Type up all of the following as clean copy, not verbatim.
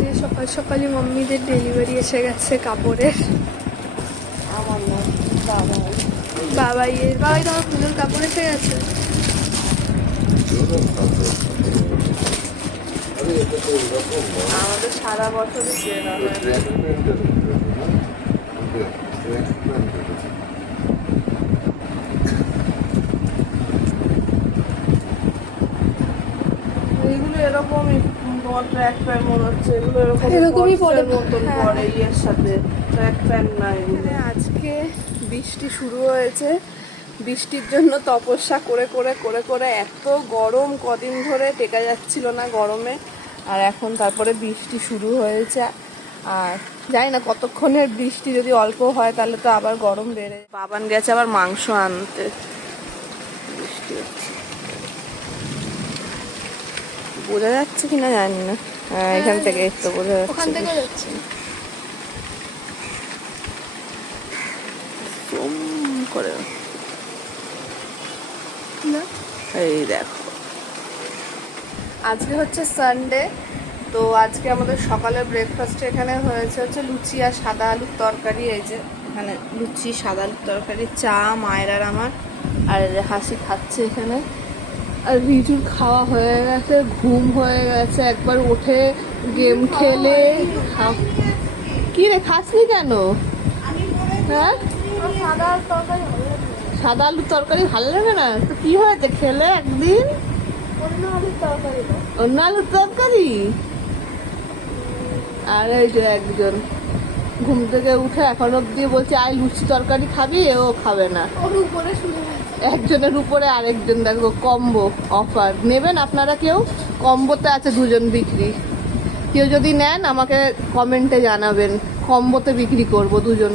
যে সকাল সকালই মাম্মিদের ডেলিভারি এসে গেছে কাপড়ের। আমার না, বাবাই তোমার পুজোর কাপড় এসে গেছে। আমাদের সারা বছরই কেনা হয়। এগুলো এরকমই, তোমার ট্র্যাক প্যান্ট মনে হচ্ছে, এগুলো এরকমই পরে মতন হ্যাঁ। পরে ইয়ের সাথে, ট্র্যাক প্যান্ট না এগুলো। আজকে বৃষ্টি শুরু হয়েছে, বৃষ্টির জন্য তপস্যা করে করে করে করে এত গরম, কদিন ধরে টেকা যাচ্ছিল না গরমে, আর এখন তারপরে বৃষ্টি শুরু হয়েছে। আর জানি না কতক্ষণের বৃষ্টি, যদি অল্প হয় তাহলে তো আবার গরম বেড়ে। বাবান গেছে আবার মাংস আনতে, বৃষ্টি হচ্ছে। বোঝা যাচ্ছে কিনা জানি না, এখান থেকে একটু বোঝা যাচ্ছে। ওখান থেকে যাচ্ছে করে না। এই দেখো, আজকে হচ্ছে সানডে, তো আজকে আমাদের সকালে ব্রেকফাস্টে এখানে হয়েছে হচ্ছে লুচি আর সাদা আলুর তরকারি। এই যে এখানে লুচি, সাদা আলুর তরকারি, চা মায়ের আর আমার, আর হাসি খাচ্ছে এখানে। আর রিজুর খাওয়া হয়ে গেছে, ঘুম হয়ে গেছে, একবার উঠে গেম খেলে। কি রে, খাসনি কেন? হ্যাঁ, সাদা তরকারি হবে, সাদা আলুর তরকারি ভালো লাগে না তো কি হয়েছে, খেলে একদিন অন্য আলুর তরকারি না। অন্য আলুর তরকারি। আর এই যে একজন ঘুম থেকে উঠে এখন অব্দি বলছে আই লুচি তরকারি খাবি, ও খাবে না। ওর উপরে শুনে গেছে। একজনের উপরে আরেকজন, দেখো কম্বো অফার নেবেন আপনারা কেউ, কম্বোতে আছে দুজন বিক্রি, কেউ যদি নেন আমাকে কমেন্টে জানাবেন, কম্বোতে বিক্রি করব দুজন।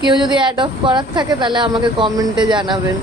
কেউ যদি অ্যাড অফ করার থাকে তাহলে আমাকে কমেন্টে জানাবেন।